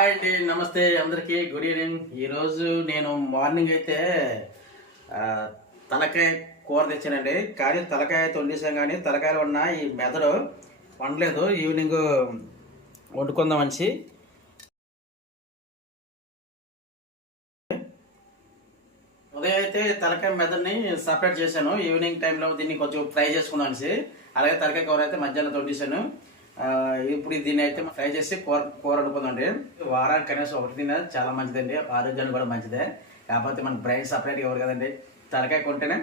Hi అండి నమస్తే అందరికీ. గుడ్ ఈవినింగ్ ఈరోజు నేను మార్నింగ్ అయితే తలకాయ కూర తెచ్చానండి. కానీ తలకాయ వండేసాం కానీ తలకాయలు ఉన్న ఈ మెదడు వండలేదు. ఈవినింగ్ వండుకుందాం అనేసి. ఉదయం అయితే తలకాయ మెదడుని సపరేట్ చేశాను. ఈవినింగ్ టైంలో దీన్ని కొంచెం ఫ్రై చేసుకుందాం అనేసి. అలాగే తలకాయ కూర అయితే మధ్యాహ్నం తొండేశాను. ఇప్పుడు దీన్ని అయితే ఫ్రై చేసి కూర కూర వండుకుందండి వారానికి కనీసం ఒకటి తినేది చాలా మంచిదండి. ఆరోగ్యానికి కూడా మంచిదే. కాకపోతే మనకి బ్రెయిన్ సపరేట్గా ఇవ్వరు కదండి. తలకాయ కొంటేనే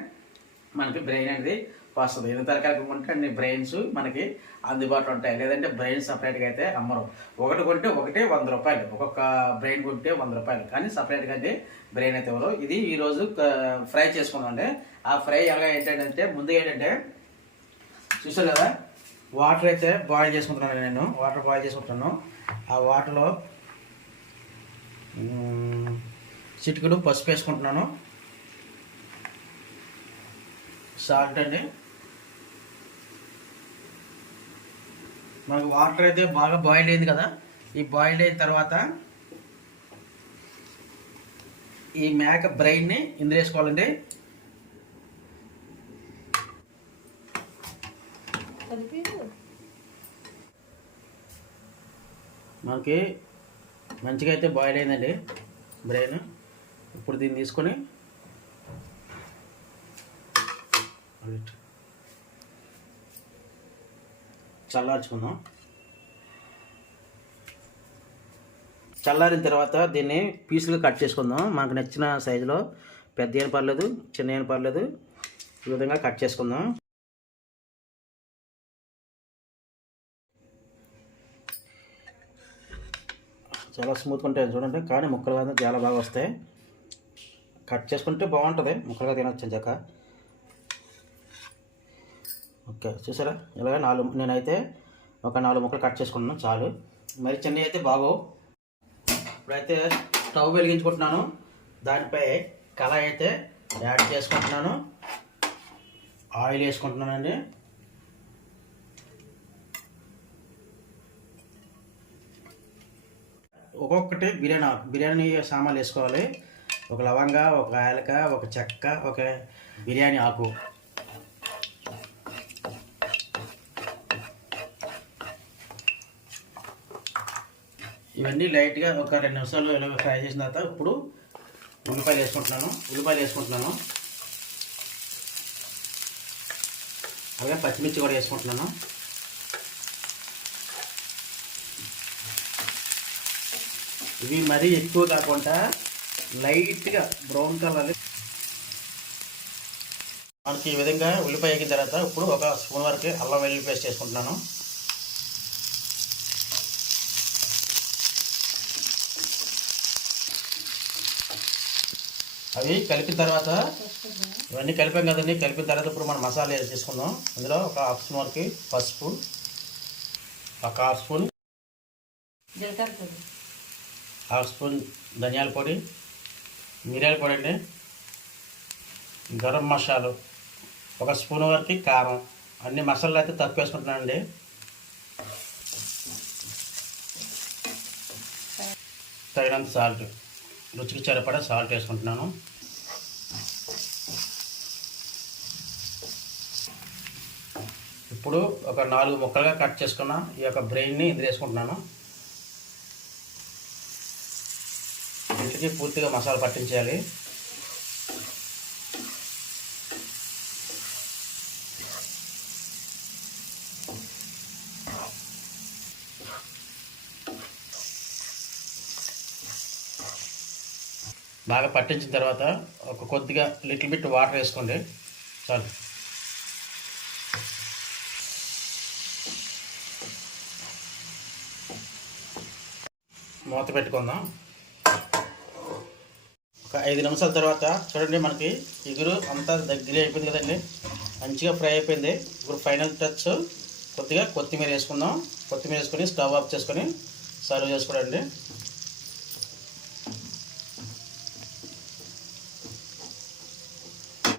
మనకి బ్రెయిన్ అనేది వస్తుంది. ఎన్ని తలకాయలు కొంటే అన్ని బ్రెయిన్స్ మనకి అందుబాటులో ఉంటాయి. లేదంటే బ్రెయిన్ సపరేట్గా అయితే అమ్మరు. ఒకటి కొంటే ఒకటే వంద రూపాయలు. ఒక్కొక్క బ్రెయిన్ కొంటే వంద రూపాయలు. కానీ సపరేట్గా అయితే బ్రెయిన్ అయితే ఇవ్వరు. ఇది ఈరోజు ఫ్రై చేసుకుందామండి. ఆ ఫ్రై ఎలాగ ఏంటంటే ముందు ఏంటంటే చూసారు కదా? వాటర్ అయితే బాయిల్ చేసుకుంటున్నాను నేను. వాటర్ బాయిల్ చేసుకుంటున్నాను. ఆ వాటర్లో మ్, చిటికెడు పసుపు వేసుకుంటున్నాను. సాల్ట్ అండి. మనకు వాటర్ అయితే బాగా బాయిల్ అయింది కదా. ఈ బాయిల్ అయిన తర్వాత ఈ మేక బ్రెయిన్ని ఇందులో వేసుకోవాలండి. మనకి మంచిగా అయితే బాయిల్ అయిందండి బ్రెయిన్. ఇప్పుడు దీన్ని తీసుకొని చల్లార్చుకుందాం. చల్లారిన తర్వాత దీన్ని పీసులుగా కట్ చేసుకుందాం. మనకు నచ్చిన సైజులో పెద్ద ఏం పర్లేదు చిన్న ఏం పర్లేదు ఈ విధంగా కట్ చేసుకుందాం. చాలా స్మూత్గా ఉంటాయి చూడండి. కానీ ముక్కలు చాలా బాగా వస్తాయి. కట్ చేసుకుంటే బాగుంటుంది. ముక్కలుగా తినొచ్చు చక్క. ఓకే చూసారా? ఇలాగ నాలుగు నేనైతే ఒక నాలుగు ముక్కలు కట్ చేసుకుంటున్నాను చాలు. మరి చిన్నవి అయితే బాగోవు. ఇప్పుడైతే స్టవ్ వెలిగించుకుంటున్నాను. దానిపై కళాయి అయితే యాడ్ చేసుకుంటున్నాను. ఆయిల్ వేసుకుంటున్నానండి. ఒక్కొక్కటి బిర్యానీ బిర్యానీ సామాన్లు వేసుకోవాలి. ఒక లవంగా ఒక యాలక ఒక చెక్క ఒక బిర్యానీ ఆకు. ఇవన్నీ లైట్గా ఒక రెండు నిమిషాలు ఇలా ఫ్రై చేసిన తర్వాత ఇప్పుడు ఉల్లిపాయలు వేసుకుంటున్నాను. ఉల్లిపాయలు వేసుకుంటున్నాను. అలాగే పచ్చిమిర్చి కూడా వేసుకుంటున్నాను. ఇవి మరీ ఎక్కువ కాకుండా లైట్గా బ్రౌన్ కలర్ మనకి ఈ విధంగా ఉల్లిపాయ ఎక్కిన తర్వాత ఇప్పుడు ఒక స్పూన్ వరకు అల్లం వెల్లుల్లి పేస్ట్ చేసుకుంటున్నాను అవి కలిపిన తర్వాత ఇవన్నీ కలిపాం కదండి కలిపిన తర్వాత ఇప్పుడు మనం మసాలా వేసేసుకుందాం ఇందులో ఒక హాఫ్ స్పూన్ వరకు పసుపు ఒక హాఫ్ స్పూన్ జీలకర్ర హాఫ్ స్పూన్ ధనియాల పొడి మిరియాల పొడి అండి. గరం మసాలు ఒక స్పూన్ వరకు కారం. అన్ని మసాలాలు అయితే తక్కువ వేసుకుంటున్నానండి తగినంత సాల్ట్ రుచికి సరిపడా సాల్ట్ వేసుకుంటున్నాను. ఇప్పుడు ఒక నాలుగు ముక్కలుగా కట్ చేసుకున్న ఈ యొక్క బ్రెయిన్ని ఇందులో వేసుకుంటున్నాను. వీటికి పూర్తిగా మసాలా పట్టించాలి బాగా పట్టించిన తర్వాత ఒక కొద్దిగా లిటిల్ బిట్ వాటర్ వేసుకోండి. చాలు. మూత పెట్టుకుందాం. ఒక ఐదు నిమిషాల తర్వాత చూడండి మనకి ఇగురు అంతా దగ్గర అయిపోయింది కదండి. మంచిగా ఫ్రై అయిపోయింది. ఇప్పుడు ఫైనల్ టచ్ కొద్దిగా కొత్తిమీర వేసుకుందాం. కొత్తిమీర వేసుకొని స్టవ్ ఆఫ్ చేసుకొని సర్వ్ చేసుకోండి